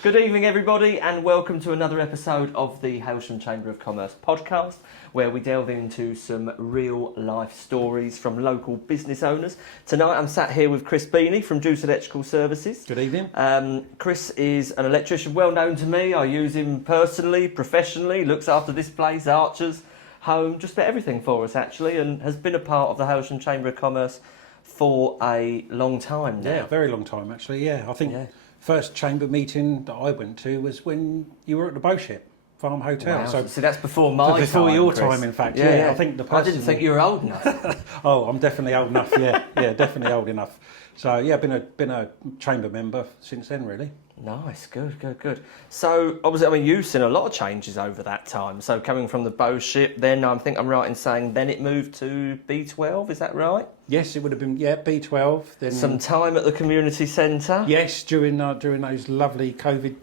Good evening, everybody, and welcome to another episode of the Hailsham Chamber of Commerce podcast, where we delve into some real-life stories from local business owners. Tonight, I'm sat here with Chris Beeney from Juice Electrical Services. Good evening. Chris is an electrician well known to me. I use him personally, professionally, looks after this place, Archers, home, just about everything for us, actually, and has been a part of the Hailsham Chamber of Commerce for a long time now. Yeah, a very long time, actually, yeah. I think first chamber meeting that I went to was when you were at the Bow Ship Farm Hotel. Wow. So see, that's before my time, before your Chris. time, in fact. Yeah. I think the person... I didn't think you were old enough. Oh, I'm definitely old enough. Yeah, definitely old enough. So yeah, been a chamber member since then, really. Nice, good. So obviously, I mean, you've seen a lot of changes over that time. So coming from the Bow Ship, then I think I'm right in saying then it moved to B12. Is that right? Yes, it would have been B12. Then some time at the community centre. Yes, during those lovely COVID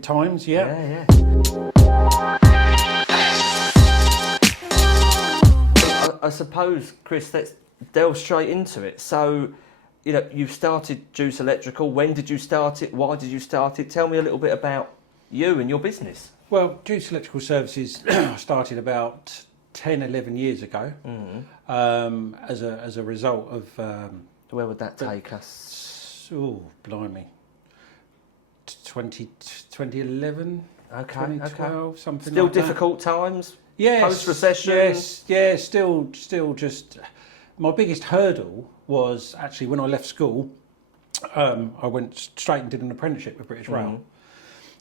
times. Yeah. I suppose, Chris, let's delve straight into it. So, you know, you've started Juice Electrical. When did you start it? Why did you start it? Tell me a little bit about you and your business. Well, Juice Electrical Services started about 10, 11 years ago as a result of... Where would that take us? Oh, blimey. 2011, okay, 2012, something still like that. difficult times? Yes. Post-recession? Yes, yeah, still just... My biggest hurdle was actually when I left school, I went straight and did an apprenticeship with British Rail.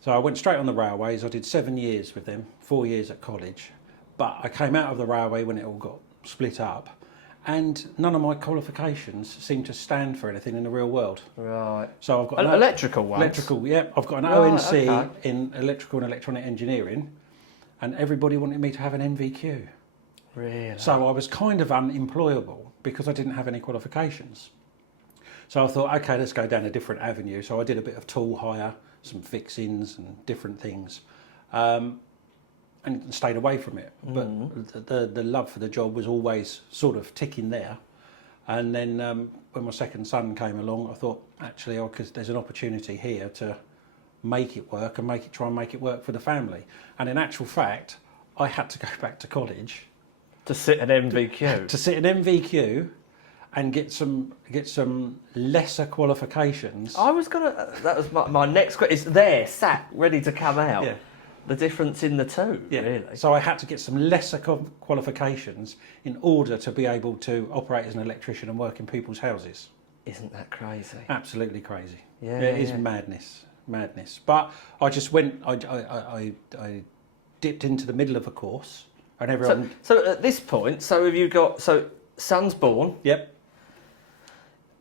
So I went straight on the railways. I did 7 years with them, 4 years at college. But I came out of the railway when it all got split up, and none of my qualifications seemed to stand for anything in the real world. Right. So I've got an electrical one. Electrical, yeah. I've got an ONC in electrical and electronic engineering, and everybody wanted me to have an NVQ. Really? So I was kind of unemployable because I didn't have any qualifications. So I thought, okay, let's go down a different avenue. So I did a bit of tool hire, some fixings and different things, and stayed away from it. But the love for the job was always sort of ticking there. And then when my second son came along, I thought, actually, because there's an opportunity here to make it work and try and make it work for the family. And in actual fact, I had to go back to college to sit an MVQ. To sit an MVQ and get some lesser qualifications. I was gonna. That was my next question. It's there, sat, ready to come out. Yeah. The difference in the two, really. So I had to get some lesser qualifications in order to be able to operate as an electrician and work in people's houses. Isn't that crazy? Absolutely crazy. Yeah, it is madness. But I just went. I dipped into the middle of a course, and everyone. So at this point, have you got? So son's born. Yep.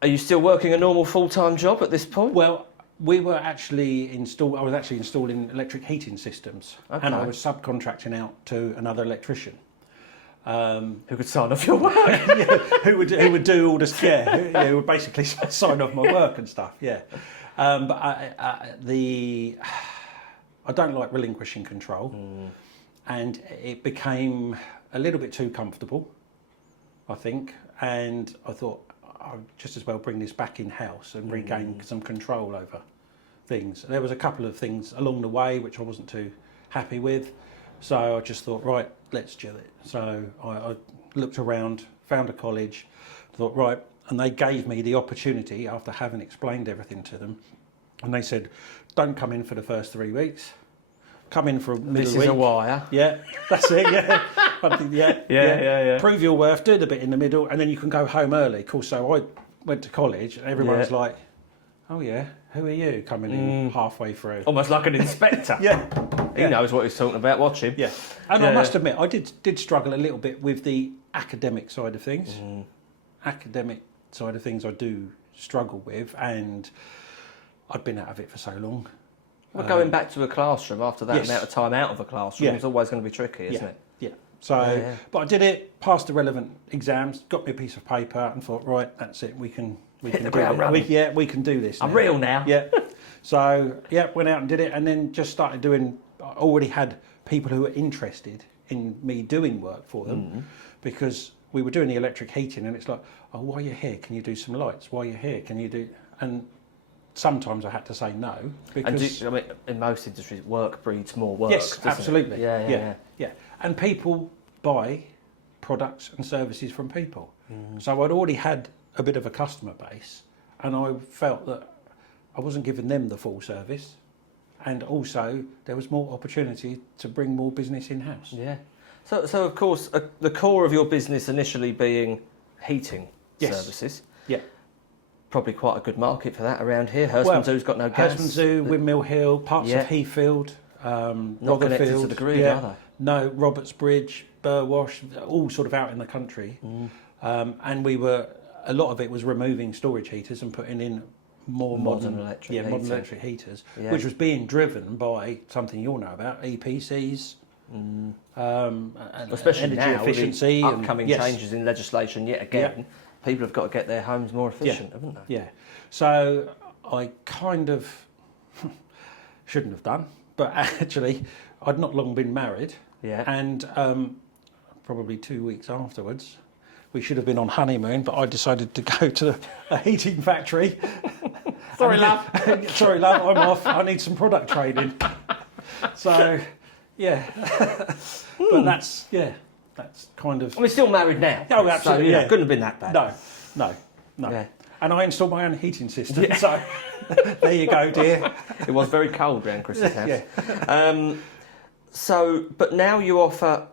Are you still working a normal full-time job at this point? Well, I was actually installing electric heating systems, and I was subcontracting out to another electrician. Who could sign off your work? who would do all this? Who would basically sign off my work and stuff. Yeah, but I don't like relinquishing control, and it became a little bit too comfortable, I think, and I thought I'd just as well bring this back in house and regain some control over things. There was a couple of things along the way which I wasn't too happy with, so I just thought, right, let's do it. So I looked around, found a college, thought, right, and they gave me the opportunity after having explained everything to them, and they said, don't come in for the first 3 weeks. Come in for a middle week. This is a wire. Yeah, that's it. Yeah. Prove your worth. Do the bit in the middle, and then you can go home early. Cool. So I went to college, and everyone was like, "Oh yeah, who are you?" Coming in halfway through, almost like an inspector. He knows what he's talking about. Watch him. Yeah, and I must admit, I did struggle a little bit with the academic side of things. Academic side of things, I do struggle with, and I'd been out of it for so long. Well, going back to a classroom after that amount of time out of a classroom is always going to be tricky, isn't it? Yeah. So, but I did it, passed the relevant exams, got me a piece of paper, and thought, right, that's it. We can hit the ground running. We can do this. I'm real now. Yeah. So went out and did it, and then just started doing. I already had people who were interested in me doing work for them, because we were doing the electric heating, and it's like, oh, while you're here, can you do some lights? While you're here, can you do? And sometimes I had to say no because And I mean, in most industries, work breeds more work. yes, doesn't it? absolutely, Yeah. and people buy products and services from people. So I'd already had a bit of a customer base, and I felt that I wasn't giving them the full service, and also there was more opportunity to bring more business in house. Yeah. So of course, the core of your business initially being heating Yes. services. Yeah. Probably quite a good market for that around here. Hurstman Zoo's got no gas. Hurstman Zoo, Windmill Hill, parts of Heathfield, Not connected to the grid, are they? No, Roberts Bridge, Burwash, all sort of out in the country. And a lot of it was removing storage heaters and putting in more modern electric heaters, which was being driven by something you'll know about, EPCs, and Especially energy now, efficiency, with the upcoming changes in legislation yet again. People have got to get their homes more efficient, haven't they? Yeah. So I kind of shouldn't have done, but actually I'd not long been married. Yeah. And probably 2 weeks afterwards, we should have been on honeymoon, but I decided to go to a heating factory. Sorry, love. Sorry, love, I'm off. I need some product training. So, yeah. But that's kind of... And we're still married now. Oh, absolutely, so, couldn't have been that bad. No. Yeah. And I installed my own heating system, so there you go, dear. It was very cold around Chris's house. Yeah. But now you offer,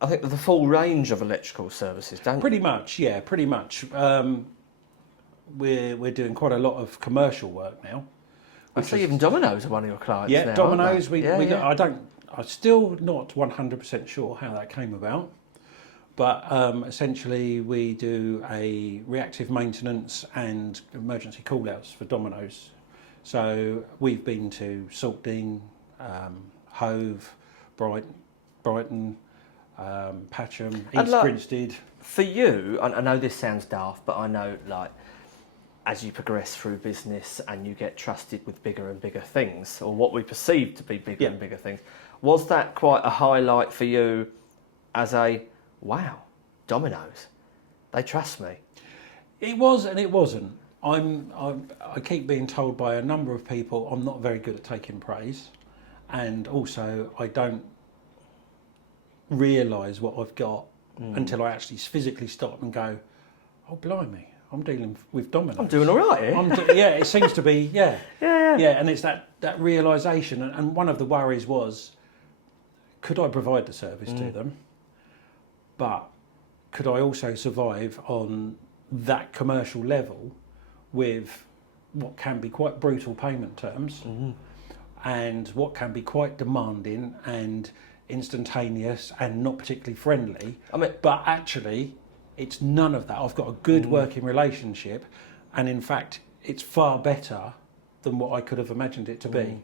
I think, the full range of electrical services, don't you? Pretty much, yeah, pretty much. We're doing quite a lot of commercial work now. I see even Domino's are one of your clients now. Yeah, Domino's. I'm still not 100% sure how that came about, but essentially we do a reactive maintenance and emergency call-outs for Domino's. So we've been to Saltdean, Hove, Brighton, Patcham, East Grinstead. For you, I know this sounds daft, but I know, like, as you progress through business and you get trusted with bigger and bigger things, or what we perceive to be bigger and bigger things, was that quite a highlight for you as wow, Domino's, they trust me? It was and it wasn't. I keep being told by a number of people I'm not very good at taking praise, and also I don't realise what I've got until I actually physically stop and go, oh blimey, I'm dealing with Domino's. I'm doing all right here. It seems to be, yeah, and it's that realisation, and one of the worries was, could I provide the service to them, but could I also survive on that commercial level with what can be quite brutal payment terms and what can be quite demanding and instantaneous and not particularly friendly. But actually, it's none of that. I've got a good working relationship, and in fact, it's far better than what I could have imagined it to be.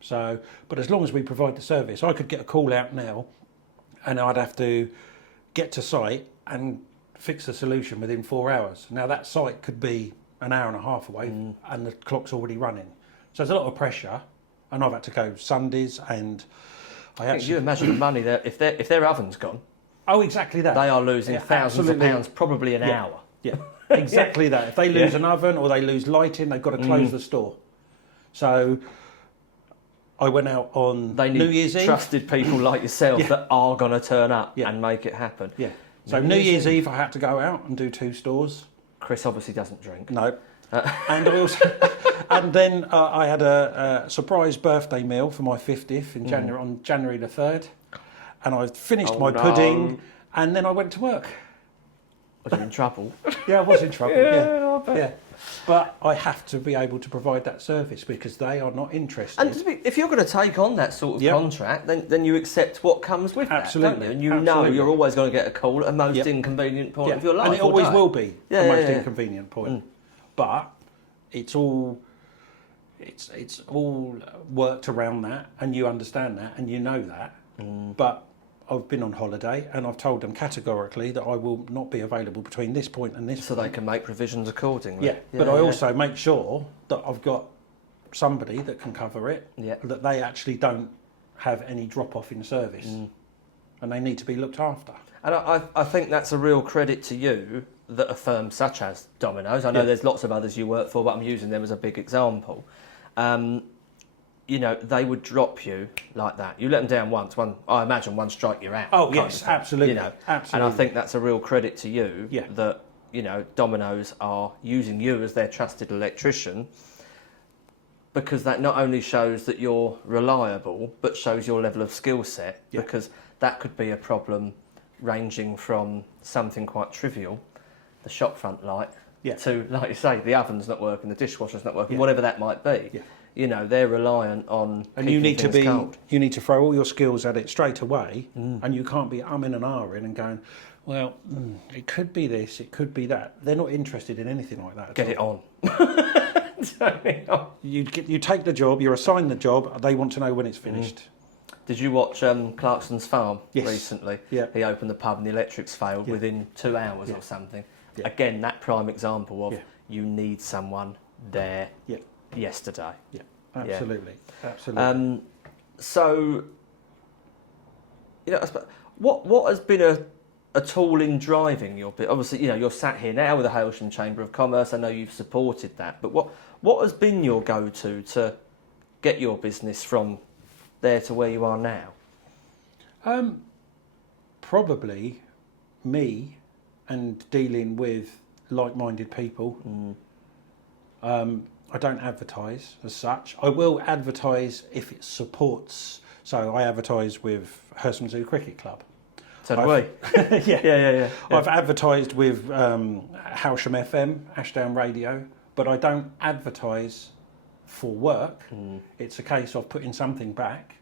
So, but as long as we provide the service, I could get a call out now, and I'd have to get to site and fix the solution within 4 hours. Now that site could be an hour and a half away, and the clock's already running. So there's a lot of pressure, and I've had to go Sundays, and You imagine the money that if their oven's gone. Oh, exactly that. They are losing thousands of pounds, probably an hour. Yeah, exactly that. If they lose an oven or they lose lighting, they've got to close the store. So I went out on New Year's Eve. Trusted people like yourself that are going to turn up and make it happen. Yeah. So New Year's Eve, I had to go out and do 2 stores. Chris obviously doesn't drink. No. And I also, and then I had a surprise birthday meal for my 50th in January, on January the 3rd. And I finished my pudding, and then I went to work. Was you in trouble? Yeah, I was in trouble. I bet. Yeah. But I have to be able to provide that service because they are not interested. And if you're going to take on that sort of contract, then you accept what comes with that, don't you? And you know you're always going to get a call at a most inconvenient point of your life. And it always will be the most inconvenient point. But it's all worked around that, and you understand that, and you know that. But I've been on holiday, and I've told them categorically that I will not be available between this point and this point. So they can make provisions accordingly. But I also make sure that I've got somebody that can cover it, that they actually don't have any drop-off in service, and they need to be looked after. And I think that's a real credit to you that a firm such as Domino's, I know Yeah. there's lots of others you work for, but I'm using them as a big example. You know, they would drop you like that. You let them down once, I imagine one strike you're out. Oh, kind yes, of thing, absolutely. You know, Absolutely. and I think that's a real credit to you Yeah. that, you know, Domino's are using you as their trusted electrician, because that not only shows that you're reliable, but shows your level of skill set, Yeah. because that could be a problem ranging from something quite trivial, the shop front light, Yeah. to, like you say, the oven's not working, the dishwasher's not working, Yeah. whatever that might be. Yeah. You know, they're reliant on And keeping you need to things cold. you need to throw all your skills at it straight away, and you can't be umming and ahhing and going, well, it could be this, it could be that. They're not interested in anything like that. Get it on. Turn it on. You take the job, you're assigned the job. They want to know when it's finished. Did you watch Clarkson's Farm Yes. recently? Yeah. He opened the pub and the electrics failed Yeah. within 2 hours Yeah. or something. Yeah. Again, that prime example of Yeah. you need someone there Yeah, yesterday. yeah, absolutely, absolutely. So, you know, I suppose, what has been a tool in driving your bit? Obviously, you know, you're sat here now with the Hailsham Chamber of Commerce. I know you've supported that, but what has been your go-to to get your business from there to where you are now? Probably me and dealing with like-minded people. I don't advertise as such. I will advertise if it supports. So I advertise with Hurstman Zoo Cricket Club. So do we. Yeah. Yeah. I've advertised with Hailsham FM, Ashdown Radio, but I don't advertise for work. It's a case of putting something back.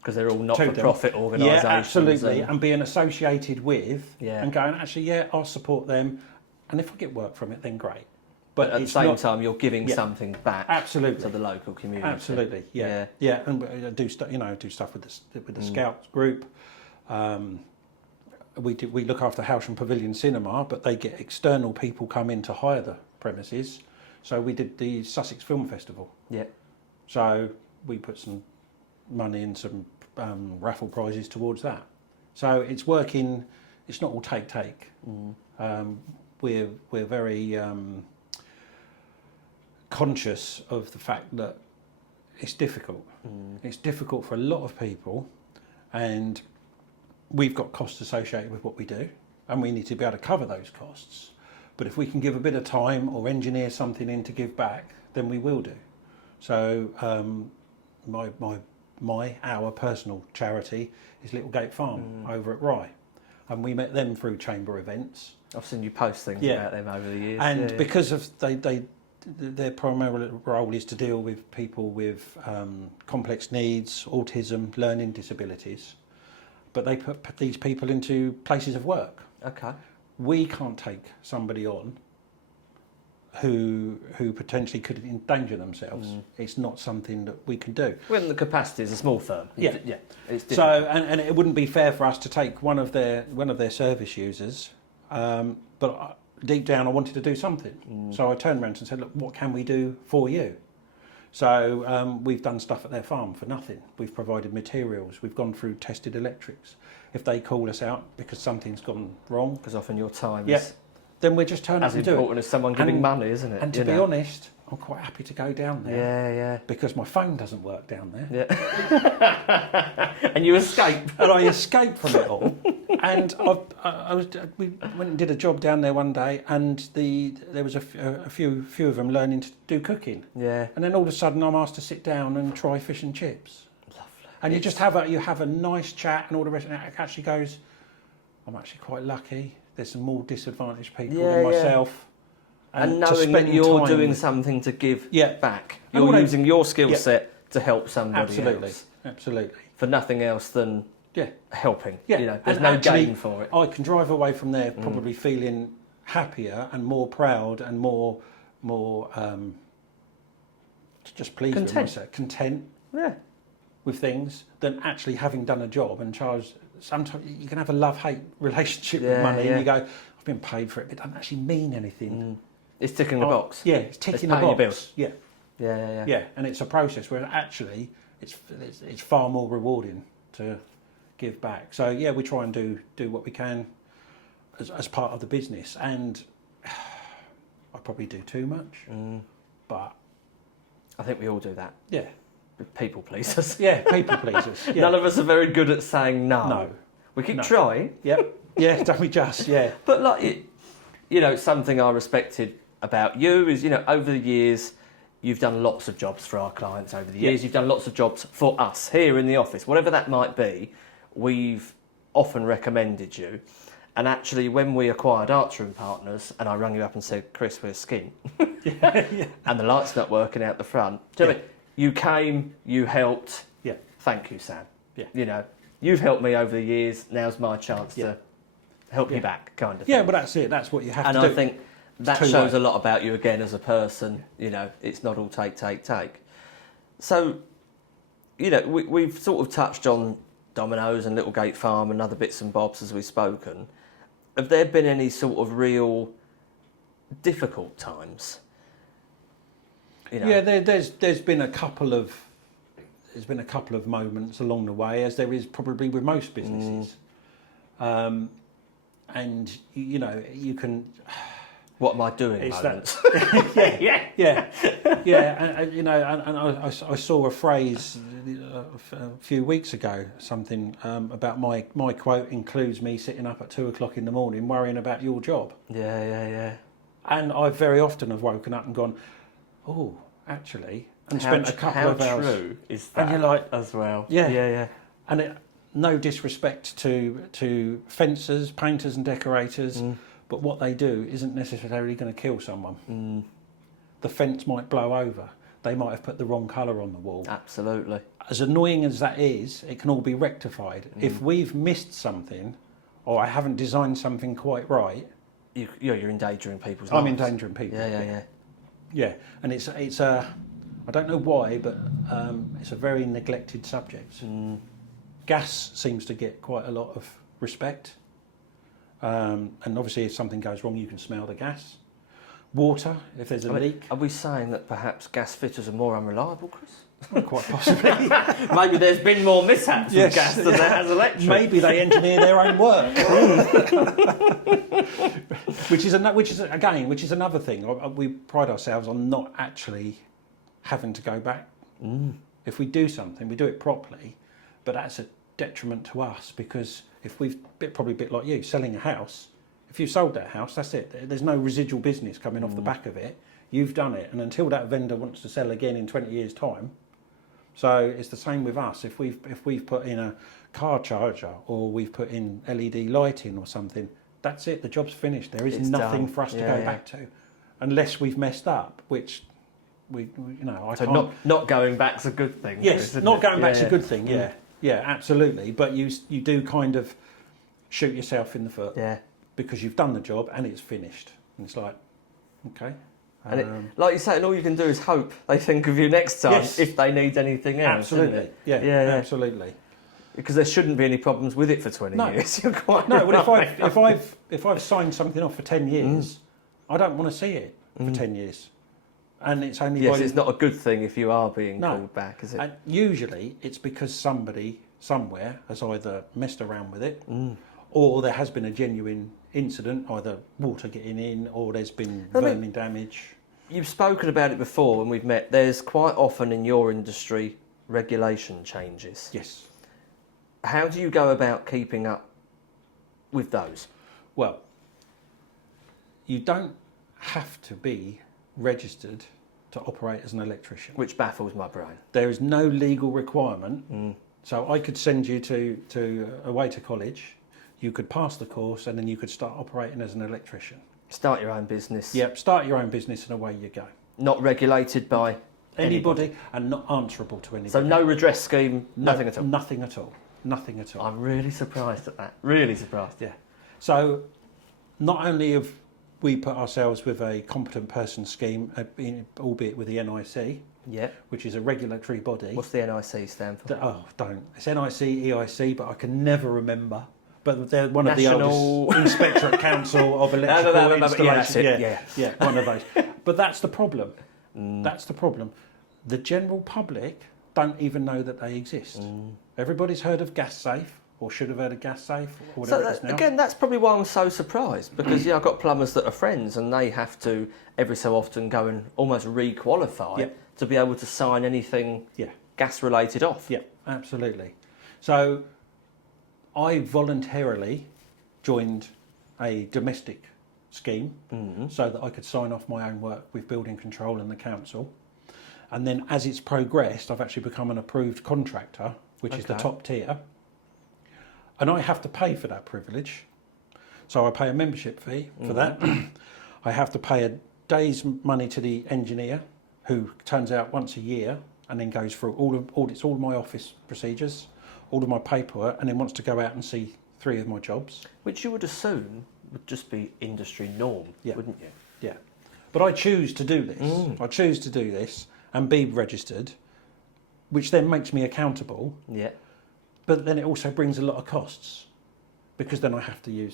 Because they're all to them. not-for-profit organisations. Yeah, absolutely. And being associated with Yeah. and going, actually, yeah, I'll support them. And if I get work from it, then great. But at the it's same not- time, you're giving Yeah. something back Absolutely. to the local community. Absolutely, yeah. And I do stuff, do stuff with the Scouts group. We look after Hailsham Pavilion Cinema, but they get external people come in to hire the premises. So we did the Sussex Film Festival. Yeah. So we put some money and some raffle prizes towards that. So it's working. It's not all take. We're very conscious of the fact that it's difficult. It's difficult for a lot of people, and we've got costs associated with what we do, and we need to be able to cover those costs. But if we can give a bit of time or engineer something in to give back, then we will do. So our personal charity is Little Gate Farm over at Rye, and we met them through chamber events. I've seen you post things Yeah. about them over the years. And yeah. because of their primary role is to deal with people with complex needs, autism, learning disabilities, but they put these people into places of work. Okay. We can't take somebody on who potentially could endanger themselves. It's not something that we can do. When the capacity is a small firm. Yeah. It's different. So, and it wouldn't be fair for us to take one of their service users, but deep down I wanted to do something. So I turned around and said, look, what can we do for you? So we've done stuff at their farm for nothing. We've provided materials. We've gone through tested electrics. If they call us out because something's gone wrong, Because often your time yeah, is then we just turn up as and do it. important as someone giving And- money, isn't it? And to be honest, I'm quite happy to go down there Yeah. because my phone doesn't work down there. Yeah. And you escape. And I escaped from it all. And we went and did a job down there one day, and there was a few of them learning to do cooking. Yeah. And then all of a sudden, I'm asked to sit down and try fish and chips. Lovely. And you just have a nice chat, and all the rest. And it actually goes, I'm actually quite lucky. There's some more disadvantaged people Yeah, than yeah. myself. And to knowing that spend you're time- doing something to give Yeah. back. And You're all I- using your skill Yeah. set to help somebody Absolutely, else. absolutely. For nothing else than Yeah. helping. Yeah, You know, there's and no actually, gain for it. I can drive away from there probably feeling happier and more proud and more just pleased with Content. myself, content Yeah. with things than actually having done a job and charged. Sometimes you can have a love-hate relationship with Yeah, money, yeah. and you go, "I've been paid for it, but it doesn't actually mean anything." It's ticking the Oh, box. Yeah, it's ticking the paying your box. bills. Yeah, Yeah. yeah, and it's a process where actually it's far more rewarding to give back. So yeah, we try and do what we can as part of the business, and I probably do too much. But I think we all do that. yeah, People pleasers. yeah, people pleasers. Yeah. None of us are very good at saying no. No. We keep No. trying. Yep. Yeah, don't we just? Yeah. But like, something I respected about you is, over the years, you've done lots of jobs for our clients over the years. Yeah. You've done lots of jobs for us here in the office. Whatever that might be, we've often recommended you. And actually, when we acquired Archer and Partners, and I rang you up and said, Chris, we're skint, and the light's not working out the front, do you know what I mean? You came, you helped. Yeah. Thank you, Sam. Yeah. You've helped me over the years. Now's my chance Yeah. to help you Yeah. back, kind of Yeah, thing. but that's it. That's what you have And to do. I think that two shows way. a lot about you again as a person. It's not all take. So, we've sort of touched on Domino's and Littlegate Farm and other bits and bobs as we've spoken. Have there been any sort of real difficult times? Yeah, there's been a couple of moments along the way, as there is probably with most businesses. And you can. What am I doing? It's Moments? yeah. I saw a phrase a few weeks ago, something about my quote includes me sitting up at 2:00 in the morning worrying about your job. Yeah. And I very often have woken up and gone, oh, actually, and spent a couple of hours. How true is that? And you're like, as well. Yeah. Yeah. and no disrespect to fencers, painters, and decorators. But what they do isn't necessarily going to kill someone. The fence might blow over. They might have put the wrong colour on the wall. Absolutely. As annoying as that is, it can all be rectified. If we've missed something, or I haven't designed something quite right, You're endangering people's I'm lives. endangering people. Yeah. Yeah, and it's a, I don't know why, but it's a very neglected subject. Gas seems to get quite a lot of respect. And obviously if something goes wrong, you can smell the gas. Water, if there's a leak. Are we saying that perhaps gas fitters are more unreliable, Chris? Well, quite possibly. Maybe there's been more mishaps with gas than there has electric. Maybe they engineer their own work. which is another thing. We pride ourselves on not actually having to go back. If we do something, we do it properly, but that's a detriment to us, because if we've probably a bit like you selling a house, if you've sold that house, that's it. There's no residual business coming off the back of it. You've done it, and until that vendor wants to sell again in 20 years' time. So it's the same with us. If we've put in a car charger, or we've put in LED lighting or something, that's it. The job's finished. There is It's nothing done. for us to go back to, unless we've messed up, which I So can't. not going back's a good thing. Yes, Chris, isn't not it? going back's a good thing. Yeah, absolutely. But you do kind of shoot yourself in the foot, because you've done the job and it's finished. And it's like, okay. And like you say, and all you can do is hope they think of you next time if they need anything else. Absolutely. Isn't it? Yeah, absolutely. Because there shouldn't be any problems with it for 20 years. You're quite No, well, right. if I've signed something off for 10 years, I don't want to see it for 10 years. And it's only Yes, it's not a good thing if you are being No. called back, is it? And usually it's because somebody somewhere has either messed around with it, or there has been a genuine incident, either water getting in, or there's been vermin damage. You've spoken about it before when we've met. There's quite often in your industry regulation changes. Yes. How do you go about keeping up with those? Well, you don't have to be registered to operate as an electrician. Which baffles my brain. There is no legal requirement. So I could send you to away to college, you could pass the course, and then you could start operating as an electrician. Start your own business. Yep, start your own business and away you go. Not regulated by Anybody, and not answerable to anybody. So no redress scheme, No, nothing at all? Nothing at all. Nothing at all. I'm really surprised at that. Really surprised. Yeah. So not only have we put ourselves with a competent person scheme, albeit with the NIC, which is a regulatory body. What's the NIC stand for? Don't. It's NIC, EIC, but I can never remember. But they're one National... of the oldest Inspectorate Council of Electrical Installation. Yeah, one of those. But that's the problem. That's the problem. The general public don't even know that they exist. Everybody's heard of Gas Safe, or should have had a gas safe, or So whatever it is now. again, that's probably why I'm so surprised, because I've got plumbers that are friends and they have to every so often go and almost re-qualify Yep. to be able to sign anything gas related off. Yeah, absolutely. So I voluntarily joined a domestic scheme so that I could sign off my own work with building control and the council. And then as it's progressed, I've actually become an approved contractor, which is the top tier. And I have to pay for that privilege. So I pay a membership fee for that. I have to pay a day's money to the engineer, who turns out once a year and then goes through audits all of my office procedures, all of my paperwork, and then wants to go out and see 3 of my jobs. Which you would assume would just be industry norm, wouldn't you? Yeah. But I choose to do this. I choose to do this and be registered, which then makes me accountable. Yeah. But then it also brings a lot of costs, because then I have to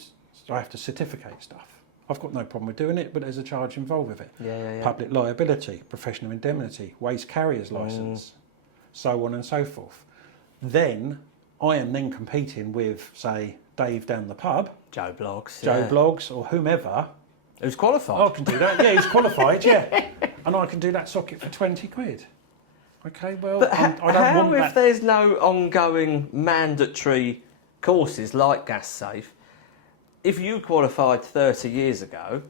certificate stuff. I've got no problem with doing it, but there's a charge involved with it. Yeah. Public liability, professional indemnity, waste carrier's licence, so on and so forth. Then I am then competing with, say, Dave down the pub, Joe Bloggs, Blogs, or whomever. Who's qualified? I can do that. Yeah, he's qualified. Yeah, and I can do that socket for 20 quid. Okay, well, But I don't how want if that. there's no ongoing mandatory courses like Gas Safe? If you qualified 30 years ago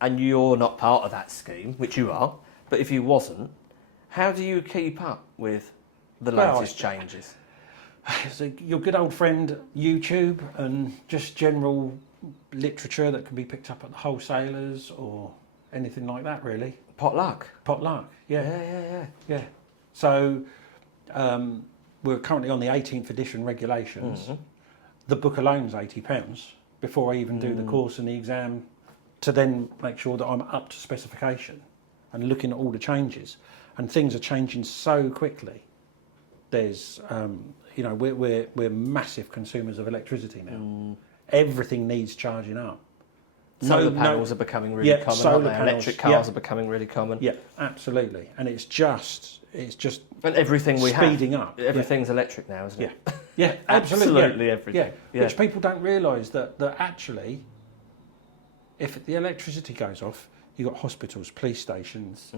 and you're not part of that scheme, which you are, but if you wasn't, how do you keep up with the latest changes? So your good old friend YouTube and just general literature that can be picked up at the wholesalers or anything like that, really. Potluck. Potluck, Yeah. So we're currently on the 18th edition regulations. The book alone's £80 before I even do the course and the exam, to then make sure that I'm up to specification and looking at all the changes. And things are changing so quickly. There's, we're massive consumers of electricity now. Everything needs charging up. Solar panels are becoming really common, aren't they? Electric cars are becoming really common. Yeah, absolutely. And it's just and everything we speeding have, up. Everything's electric now, isn't it? Yeah, absolutely. Absolutely everything. Yeah. Which people don't realise that actually, if the electricity goes off, you've got hospitals, police stations,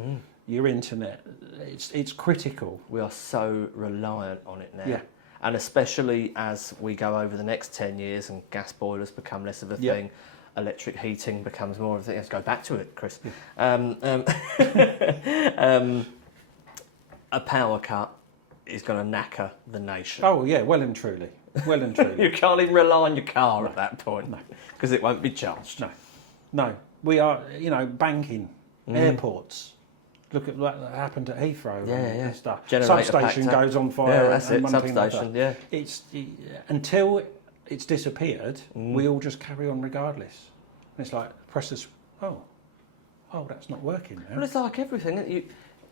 your internet. It's critical. We are so reliant on it now. Yeah. And especially as we go over the next 10 years and gas boilers become less of a thing, electric heating becomes more of a thing. Let's go back to it, Chris. A power cut is going to knacker the nation. Oh yeah, well and truly. You can't even rely on your car at that point, because it won't be charged. No. We are, banking, airports. Look at what happened at Heathrow and stuff. Generator Substation packed up. goes on fire. That's and it. one thing Substation. like that. It's until it's disappeared, we all just carry on regardless. And it's like press this. Oh, that's not working now. Well, it's like everything.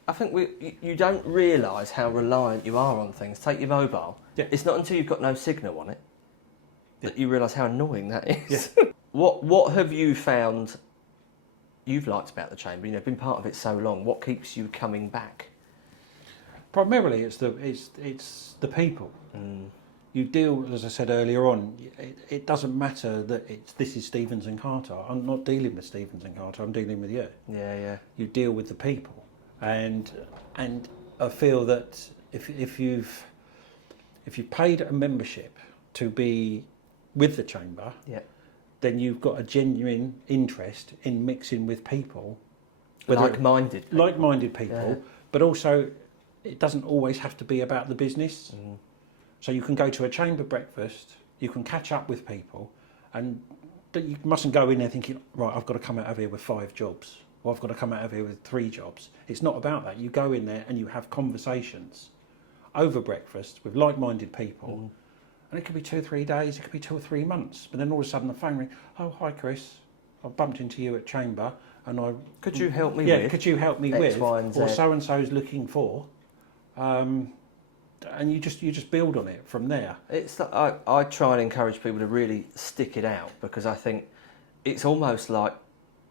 I think you don't realise how reliant you are on things. Take your mobile. Yeah. It's not until you've got no signal on it that you realise how annoying that is. Yeah. What have you found you've liked about the chamber? Been part of it so long. What keeps you coming back? Primarily, it's the people. You deal, as I said earlier on. It doesn't matter that this is Stevens and Carter. I'm not dealing with Stevens and Carter. I'm dealing with you. Yeah. You deal with the people, and I feel that if you've paid a membership to be with the chamber, then you've got a genuine interest in mixing with people, like-minded people, but also it doesn't always have to be about the business. So you can go to a chamber breakfast, you can catch up with people, and you mustn't go in there thinking, right, I've got to come out of here with 5 jobs, or I've got to come out of here with 3 jobs. It's not about that. You go in there and you have conversations over breakfast with like-minded people. And it could be 2 or 3 days, it could be 2 or 3 months. But then all of a sudden the phone rings, oh, hi Chris, I bumped into you at Chamber and Could you help me with? Could you help me X, with? Y, and Z. Or so-and-so's looking for. And you just build on it from there. I try and encourage people to really stick it out, because I think it's almost like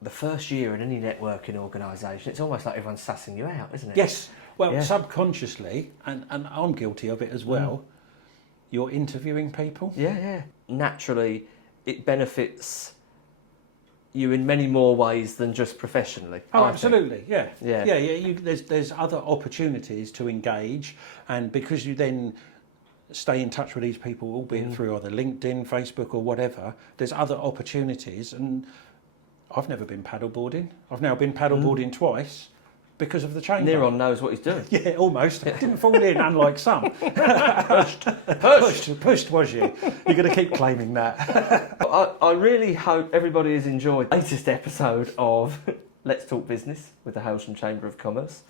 the first year in any networking organisation, it's almost like everyone's sussing you out, isn't it? Yes. Well, subconsciously, and I'm guilty of it as well, you're interviewing people. Yeah. Naturally, it benefits you in many more ways than just professionally. Oh, I think. absolutely, yeah. Yeah. There's other opportunities to engage, and because you then stay in touch with these people, albeit through either LinkedIn, Facebook, or whatever, there's other opportunities. And I've never been paddleboarding. I've now been paddleboarding twice because of the chamber. Neron knows what he's doing. Yeah, almost. Didn't fall in, unlike some. Pushed, was you? You're going to keep claiming that. I really hope everybody has enjoyed the latest episode of Let's Talk Business with the Hailsham Chamber of Commerce.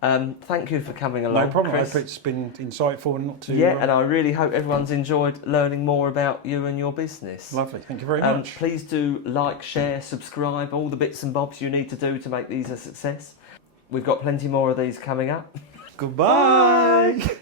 Thank you for coming along, No problem. Chris. I hope it's been insightful and not too... Yeah, and I really hope everyone's enjoyed learning more about you and your business. Lovely. Thank you very much. Please do like, share, subscribe, all the bits and bobs you need to do to make these a success. We've got plenty more of these coming up. Goodbye.